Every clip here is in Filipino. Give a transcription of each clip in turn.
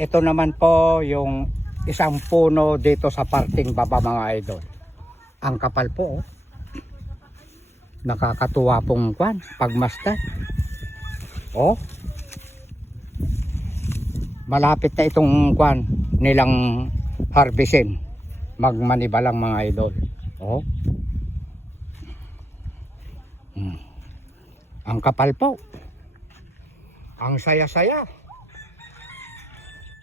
Ito naman po yung isang puno dito sa parting baba mga idol. Ang kapal po oh. Nakakatuwa pong kwan pagmasdan. Oh. Malapit na itong kwan nilang harvestin. Magmaniba lang mga idol. Oh. Ang kapal po. Ang saya-saya.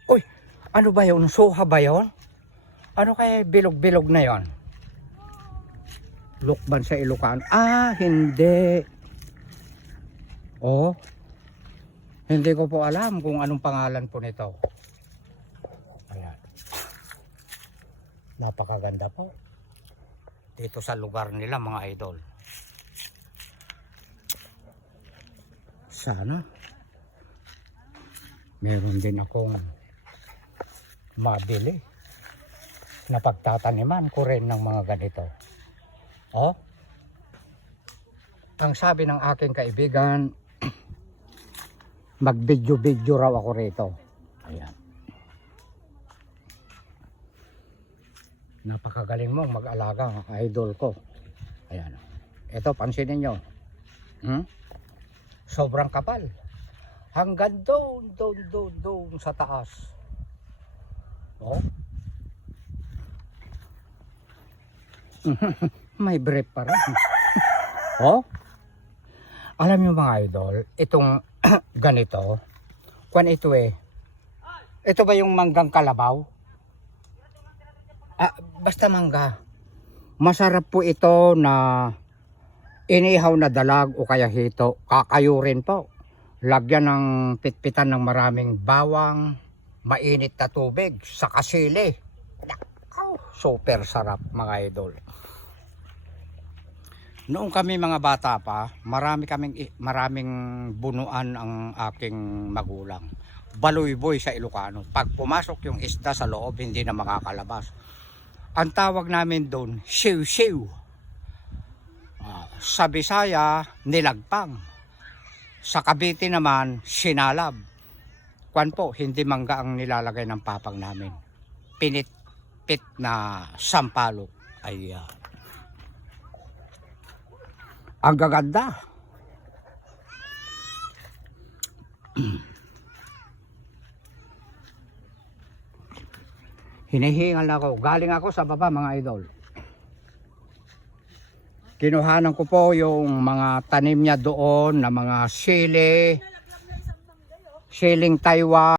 Uy, ano ba yun? Soha ba yun? Ano kaya bilog-bilog na yon? Lukban sa Ilocano. Ah, hindi. Oh. Hindi ko po alam kung anong pangalan po nito. Ayan. Napakaganda po. Dito sa lugar nila mga idol. Sana meron din akong mabili na pagtataniman ko rin ng mga ganito. Oh, ang sabi ng aking kaibigan, mag-video raw ako rito. Ayan. Napakagaling mong mag-alaga, idol ko. Ayan. Ito, pansinin nyo. Sobrang kapal. Hanggang doon sa taas. Oh. May brief pa rin. Oh. Alam niyo mga idol, itong ganito, kung ito ito ba yung manggang kalabaw? Ah, basta mangga. Masarap po ito na inihaw na dalag o kaya hito. Kakayurin po. Lagyan ng pitpitan ng maraming bawang, mainit na tubig, sa kasili. Oh, super sarap mga idol. Noong kami mga bata pa, maraming bunuan ang aking magulang. Baluy-boy sa Ilocano. Pag pumasok yung isda sa loob, hindi na makakalabas. Ang tawag namin doon, siw-siw. Sa Bisaya, nilagpang. Sa Cavite naman, sinalab. Kwan po, hindi mangga ang nilalagay ng papang namin. Pinit-pit na sampalok. Ayan. Ang gaganda. Hinihingal ako. Galing ako sa baba mga idol. Kinuhanan ko po yung mga tanim niya doon na mga siling Taiwan.